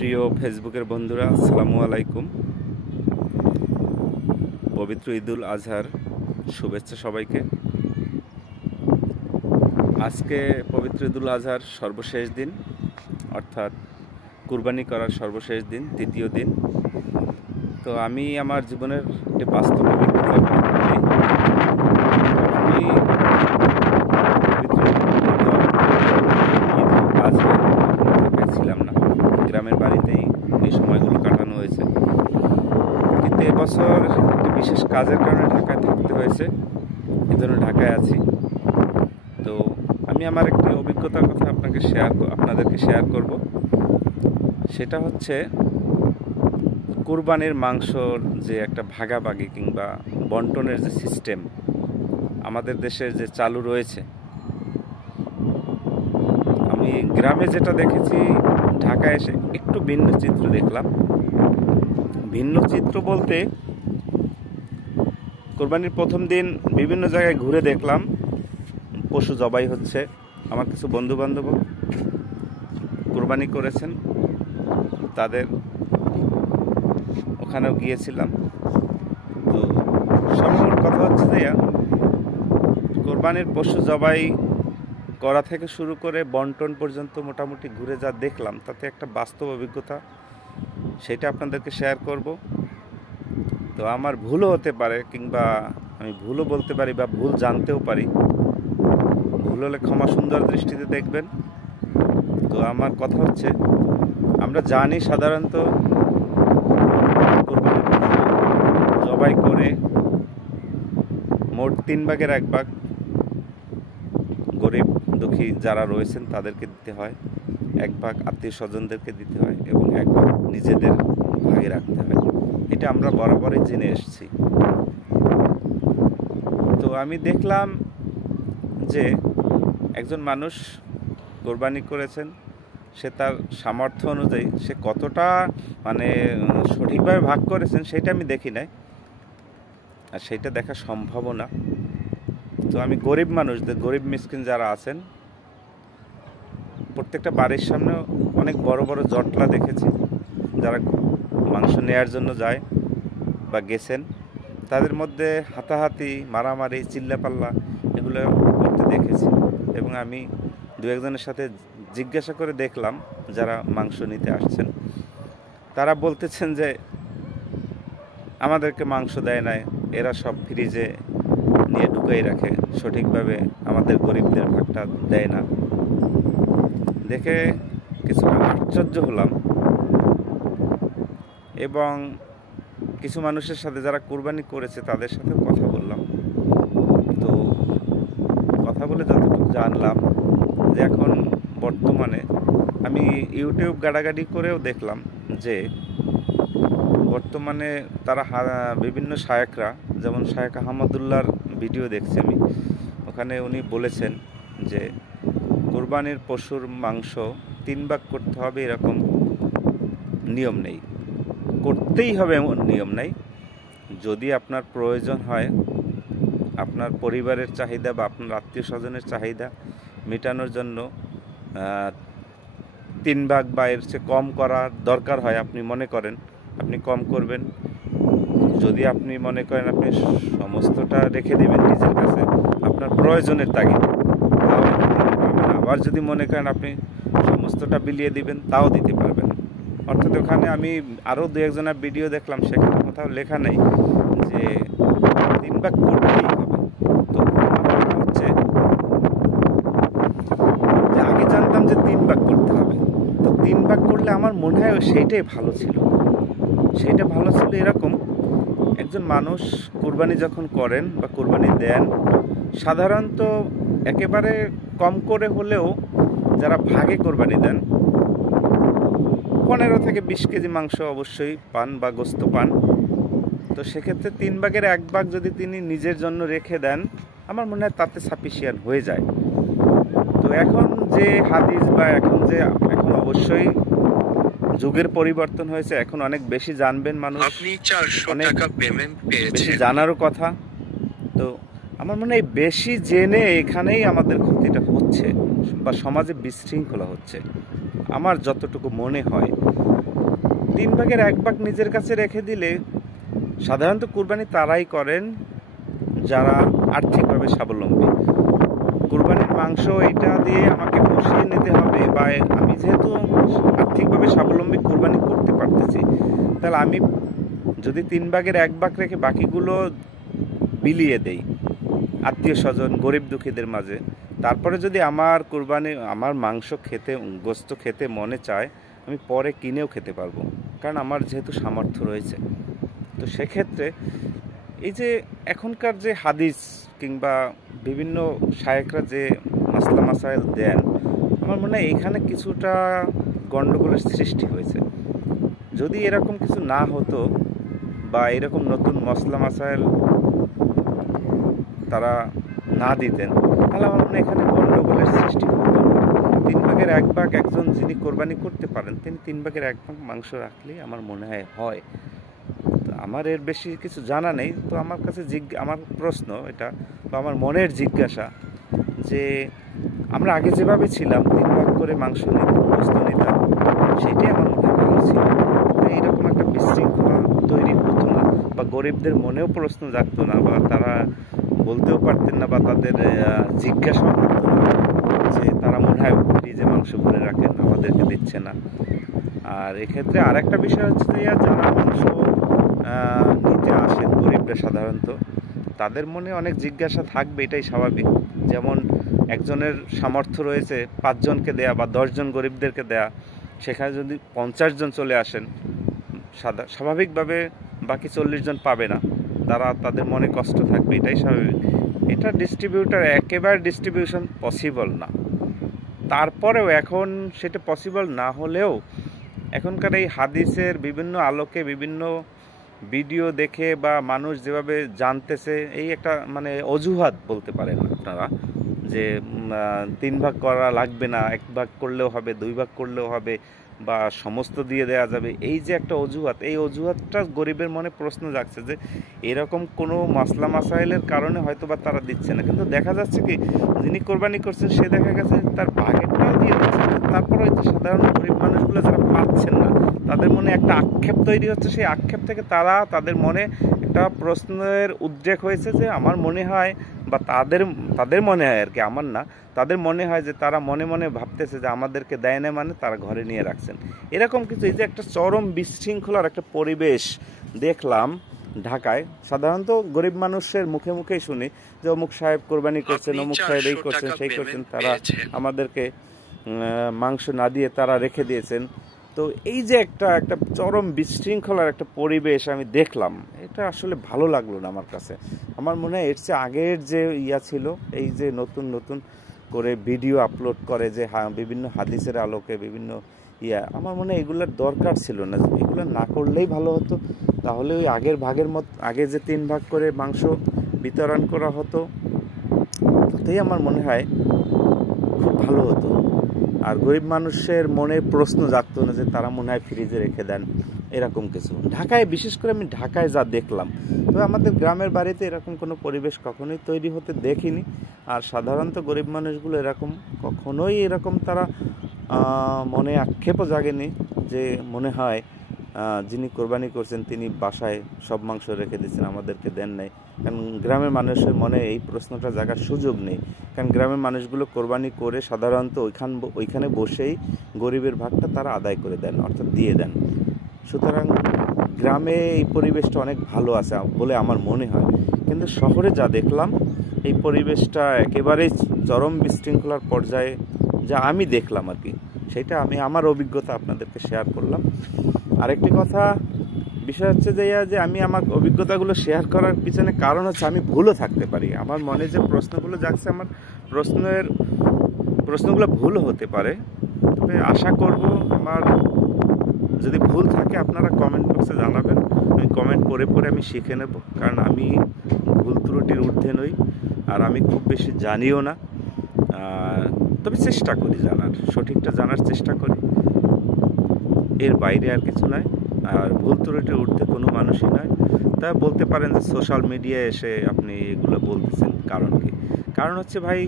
প্রিয় ফেসবুকের বন্ধুরা, আসসালামু আলাইকুম। পবিত্র ঈদুল আজহার শুভেচ্ছা সবাইকে। আজকে পবিত্র ঈদুল আজহার সর্বশেষ দিন, অর্থাৎ কুরবানি করার সর্বশেষ দিন, তৃতীয় দিন। তো আমি আমার জীবনের একটি বাস্তব অভিজ্ঞতা ছিলাম না, গ্রামের বাড়িতেই এই সময়গুলো কাটানো হয়েছে। কিন্তু এবছর একটি বিশেষ কাজের কারণে ঢাকায় থাকতে হয়েছে, এই জন্য ঢাকায় আছি। তো আমি আমার একটি অভিজ্ঞতার কথা আপনাদেরকে শেয়ার করব। সেটা হচ্ছে কুরবানির মাংসর যে একটা ভাগাভাগি কিংবা বন্টনের যে সিস্টেম আমাদের দেশে যে চালু রয়েছে, আমি গ্রামে যেটা দেখেছি, ঢাকায় এসে একটু ভিন্ন চিত্র দেখলাম। ভিন্ন চিত্র বলতে, কোরবানির প্রথম দিন বিভিন্ন জায়গায় ঘুরে দেখলাম পশু জবাই হচ্ছে। আমার কিছু বন্ধু বান্ধব কোরবানি করেছেন, তাদের ওখানেও গিয়েছিলাম। তো সবমোট কথা হচ্ছে যে কোরবানির পশু জবাই করা থেকে শুরু করে বন্টন পর্যন্ত মোটামুটি ঘুরে যা দেখলাম, তাতে একটা বাস্তব অভিজ্ঞতা, সেটা আপনাদেরকে শেয়ার করব। তো আমার ভুলও হতে পারে, কিংবা আমি ভুলও বলতে পারি বা ভুল জানতেও পারি। ভুল হলে ক্ষমা সুন্দর দৃষ্টিতে দেখবেন। তো আমার কথা হচ্ছে, আমরা জানি সাধারণত কোরবানির জবাই করে মোট 3 ভাগের 1 ভাগ গরিব দুঃখী যারা রয়েছেন তাদেরকে দিতে হয়, 1 ভাগ আত্মীয় স্বজনদেরকে দিতে হয় এবং 1 ভাগ নিজেদের ভাগে রাখতে হয়। এটা আমরা বরাবরই জেনে এসেছি। তো আমি দেখলাম যে একজন মানুষ কোরবানি করেছেন, সে তার সামর্থ্য অনুযায়ী সে কতটা সঠিকভাবে ভাগ করেছেন সেটা আমি দেখি নাই, আর সেইটা দেখা সম্ভবও না। তো আমি গরিব মানুষদের, গরিব মিসকিন যারা আছেন, প্রত্যেকটা বাড়ির সামনে অনেক বড় বড় জটলা দেখেছি। যারা মাংস নেয়ার জন্য যায় বা গেছেন, তাদের মধ্যে হাতাহাতি, মারামারি, চিল্লাপাল্লা এগুলো করতে দেখেছি। এবং আমি 2-1 জনের সাথে জিজ্ঞাসা করে দেখলাম, যারা মাংস নিতে আসছেন, তারা বলতেছেন যে আমাদেরকে মাংস দেয় নাই, এরা সব ফ্রিজে নিয়ে ঢুকাই রাখে, সঠিকভাবে আমাদের গরিবদের ভাগটা দেয় না। দেখে কিছুটা আশ্চর্য হলাম। এবং কিছু মানুষের সাথে যারা কুরবানি করেছে তাদের সাথে কথা বললাম। তো কথা বলে যতটুকু জানলাম যে এখন বর্তমানে, আমি ইউটিউব গাড়াগাড়ি করেও দেখলাম যে বর্তমানে তারা বিভিন্ন শায়েখরা, যেমন শায়েখ আহমদুল্লাহর ভিডিও দেখছি আমি, ওখানে উনি বলেছেন যে কোরবানির পশুর মাংস 3 ভাগ করতে হবে এরকম নিয়ম নেই, করতেই হবে এমন নিয়ম নেই। যদি আপনার প্রয়োজন হয়, আপনার পরিবারের চাহিদা বা আপনার আত্মীয় স্বজনের চাহিদা মেটানোর জন্য 3 ভাগ বা এর চেয়ে কম করার দরকার হয়, আপনি মনে করেন, আপনি কম করবেন। যদি আপনি মনে করেন আপনি সমস্তটা রেখে দেবেন নিজের কাছে আপনার প্রয়োজনের তাগিদে, তাও দিতে পারবেন। আবার যদি মনে করেন আপনি সমস্তটা বিলিয়ে দিবেন, তাও দিতে পারবেন। অর্থাৎ ওখানে আমি আরও 2-1 জনের ভিডিও দেখলাম, সেখানে কোথাও লেখা নেই যে 3 ভাগ করতেই হবে। তো হচ্ছে যে আগে জানতাম যে 3 ভাগ করতে হবে, তো 3 ভাগ করলে আমার মনে হয় সেইটাই ভালো ছিল। সেইটা ভালো ছিল এরকম, একজন মানুষ কুরবানি যখন করেন বা কুরবানি দেন, সাধারণত একেবারে কম করে হলেও যারা ভাগে কোরবানি দেন 15 থেকে 20 কেজি মাংস অবশ্যই পান বা গোস্ত পান। তো সেক্ষেত্রে 3 ভাগের 1 ভাগ যদি তিনি নিজের জন্য রেখে দেন, আমার মনে হয় তাতে সাফিসিয়েন্ট হয়ে যায়। তো এখন যে হাদিস বা এখন অবশ্যই যুগের পরিবর্তন হয়েছে, এখন অনেক বেশি জানবেন মানুষ, আপনি 400 টাকা পেমেন্ট পেয়েছেন, বেশি জানারও কথা। তো আমার মনে হয় বেশি জেনে এখানেই আমাদের ক্ষতিটা হচ্ছে বা সমাজে বিশৃঙ্খলা হচ্ছে, আমার যতটুকু মনে হয়। 1/3 নিজের কাছে রেখে দিলে সাধারণত কুরবানি তারাই করেন যারা আর্থিকভাবে স্বাবলম্বী। কুরবানির মাংস এটা দিয়ে আমাকে পুষিয়ে নিতে হবে, বা আমি যেহেতু আর্থিকভাবে স্বাবলম্বী কুরবানি করতে পারতেছি, তাহলে আমি যদি 1/3 রেখে বাকিগুলো বিলিয়ে দেই আত্মীয় স্বজন গরিব দুঃখীদের মাঝে, তারপরে যদি আমার কুরবানি আমার মাংস খেতে গোস্ত খেতে মনে চায়, আমি পরে কিনেও খেতে পারবো, কারণ আমার যেহেতু সামর্থ্য রয়েছে। তো সেক্ষেত্রে এই যে এখনকার যে হাদিস কিংবা বিভিন্ন শায়েখরা যে মাসলা মাসাইল দেন, আমার মনে হয় এখানে কিছুটা গণ্ডগোলের সৃষ্টি হয়েছে। যদি এরকম কিছু না হতো বা এরকম নতুন মসলা মাসাইল তারা না দিতেন, তাহলে আমার মনে হয় এখানে গণ্ডগোলের সৃষ্টি হতো না। 1/3 একজন যিনি কোরবানি করতে পারেন তিনি 1/3 মাংস রাখলেই আমার মনে হয়। তো আমার এর বেশি কিছু জানা নেই। তো আমার কাছে আমার প্রশ্ন এটা, বা আমার মনের জিজ্ঞাসা, যে আমরা আগে যেভাবে ছিলাম 3 ভাগ করে মাংস গোস্ত নিতাম, সেটাই আমার মনে হয় ভালো ছিল। এইরকম একটা বিশৃঙ্খলা তৈরি হতো না, বা গরিবদের মনেও প্রশ্ন জাগতো না, বা তারা বলতেও পারতেন না, বা তাদের জিজ্ঞাসাও করতো না যে তারা মনে হয় ফ্রিজে মাংস ভরে রাখেন আমাদেরকে দিচ্ছে না। আর এক্ষেত্রে আর একটা বিষয় হচ্ছে যে যারা মাংস নিতে আসেন গরিবরা সাধারণত, তাদের মনে অনেক জিজ্ঞাসা থাকবে, এটাই স্বাভাবিক। যেমন একজনের সামর্থ্য রয়েছে 5 জনকে দেয়া বা 10 জন গরিবদেরকে দেয়া, সেখানে যদি 50 জন চলে আসেন, স্বাভাবিকভাবে বাকি 40 জন পাবে না, তাদের মনে কষ্ট থাকবে, এটাই স্বাভাবিক। এটা একেবারে ডিস্ট্রিবিউশন পসিবল না। তারপরেও এখন সেটা পসিবল না হলেও এখনকার এই হাদিসের বিভিন্ন আলোকে বিভিন্ন ভিডিও দেখে বা মানুষ যেভাবে জানতেছে, এই একটা মানে অজুহাত বলতে পারেন আপনারা, যে 3 ভাগ করা লাগবে না, 1 ভাগ করলেও হবে, 2 ভাগ করলেও হবে, বা সমস্ত দিয়ে দেওয়া যাবে, এই যে একটা অজুহাত, এই অজুহাতটা গরিবের মনে প্রশ্ন জাগছে যে এরকম কোনো মাসলা মাসাইলের কারণে হয়তো বা তারা দিচ্ছে না। কিন্তু দেখা যাচ্ছে কি, যিনি কোরবানি করছেন সে দেখা গেছে তার ভাগেরটাও দিয়ে দিচ্ছে, তারপর হয়তো সাধারণ গরিব মানুষগুলো যারা পাচ্ছেন না, তাদের মনে একটা আক্ষেপ তৈরি হচ্ছে। সেই আক্ষেপ থেকে তাদের মনে একটা প্রশ্নের উদ্রেক হয়েছে যে আমার মনে হয়, বা তাদের মনে হয় আর কি, আমার না, তাদের মনে হয় যে তারা মনে মনে ভাবতেছে যে আমাদেরকে দেয় না, মানে তারা ঘরে নিয়ে রাখছেন, এরকম কিছু। এই যে একটা চরম বিশৃঙ্খলার একটা পরিবেশ দেখলাম ঢাকায়। সাধারণত গরিব মানুষের মুখে মুখেই শুনি যে অমুক সাহেব কোরবানি করছেন, অমুক সাহেব এই করছেন সেই করছেন, তারা আমাদেরকে মাংস না দিয়ে তারা রেখে দিয়েছেন। তো এই যে একটা চরম বিশৃঙ্খলার একটা পরিবেশ আমি দেখলাম, এটা আসলে ভালো লাগলো না আমার কাছে। আমার মনে হয় এর চেয়ে আগের যে ছিল, এই যে নতুন নতুন করে ভিডিও আপলোড করে যে বিভিন্ন হাদিসের আলোকে বিভিন্ন আমার মনে হয় এগুলোর দরকার ছিল না, এগুলো না করলেই ভালো হতো। তাহলে ওই আগের ভাগের আগে যে 3 ভাগ করে মাংস বিতরণ করা হতো, তাতেই আমার মনে হয় খুব ভালো হতো। আর গরিব মানুষের মনে প্রশ্ন জাগতো না যে তারা মনে হয় ফ্রিজে রেখে দেন, এরকম কিছু। ঢাকায় বিশেষ করে আমি ঢাকায় যা দেখলাম, তবে আমাদের গ্রামের বাড়িতে এরকম কোনো পরিবেশ কখনোই তৈরি হতে দেখিনি। আর সাধারণত গরিব মানুষগুলো কখনোই এরকম তারা মনে আক্ষেপও জাগেনি যে মনে হয় যিনি কোরবানি করছেন তিনি বাসায় সব মাংস রেখে দিচ্ছেন, আমাদেরকে দেন নাই। কারণ গ্রামের মানুষের মনে এই প্রশ্নটা জাগার সুযোগ নেই, কারণ গ্রামের মানুষগুলো কোরবানি করে সাধারণত ওইখানে বসেই গরিবের ভাগটা তারা আদায় করে দেন, অর্থাৎ দিয়ে দেন। সুতরাং গ্রামে এই পরিবেশটা অনেক ভালো আছে বলে আমার মনে হয়। কিন্তু শহরে যা দেখলাম, এই পরিবেশটা একেবারেই চরম বিশৃঙ্খলার পর্যায়ে যা আমি দেখলাম আর কি, সেটা আমি আমার অভিজ্ঞতা আপনাদেরকে শেয়ার করলাম। আরেকটি বিষয় হচ্ছে যে আমি আমার অভিজ্ঞতাগুলো শেয়ার করার পিছনে কারণ হচ্ছে আমি ভুলও থাকতে পারি। আমার মনে যে প্রশ্নগুলো জাগছে, আমার প্রশ্নগুলো ভুলও হতে পারে। তবে আশা করব আমার যদি ভুল থাকে আপনারা কমেন্ট বক্সে জানাবেন, আমি কমেন্ট পড়ে আমি শিখে নেব। কারণ আমি ভুল ত্রুটির ঊর্ধ্বে নই, আর আমি খুব বেশি জানিও না, তবে চেষ্টা করি সঠিকটা জানার চেষ্টা করি, এর বাইরে আর কিছু নয়। আর ভুল ত্রুটির ঊর্ধ্বে কোনো মানুষই নয়। তা বলতে পারেন যে সোশ্যাল মিডিয়ায় এসে আপনি এগুলো বলতেছেন, কারণ কি? কারণ হচ্ছে ভাই,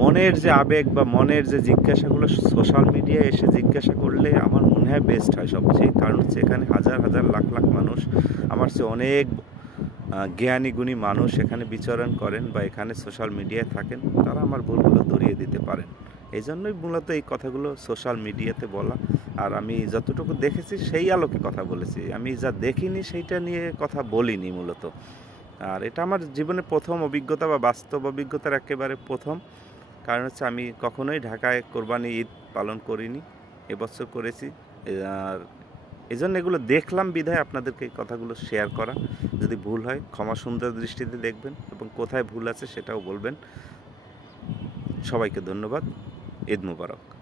মনের যে আবেগ বা মনের যে জিজ্ঞাসাগুলো সোশ্যাল মিডিয়ায় এসে জিজ্ঞাসা করলে আমার মনে হয় বেস্ট হয় সবচেয়ে। কারণ হচ্ছে এখানে হাজার হাজার লাখ লাখ মানুষ, আমার চেয়ে অনেক জ্ঞানী গুণী মানুষ এখানে বিচরণ করেন বা এখানে সোশ্যাল মিডিয়ায় থাকেন, তারা আমার ভুলগুলো ধরিয়ে দিতে পারেন। এই জন্যই মূলত এই কথাগুলো সোশ্যাল মিডিয়াতে বলা। আর আমি যতটুকু দেখেছি সেই আলোকে কথা বলেছি, আমি যা দেখিনি সেইটা নিয়ে কথা বলিনি মূলত। আর এটা আমার জীবনের প্রথম অভিজ্ঞতা বা বাস্তব অভিজ্ঞতার একেবারে প্রথম। কারণ হচ্ছে আমি কখনোই ঢাকায় কোরবানি ঈদ পালন করিনি, এবছর করেছি। আর এই জন্য এগুলো দেখলাম বিধায় আপনাদেরকে এই কথাগুলো শেয়ার করা। যদি ভুল হয় ক্ষমা সুন্দর দৃষ্টিতে দেখবেন এবং কোথায় ভুল আছে সেটাও বলবেন। সবাইকে ধন্যবাদ। ঈদ মুবারক।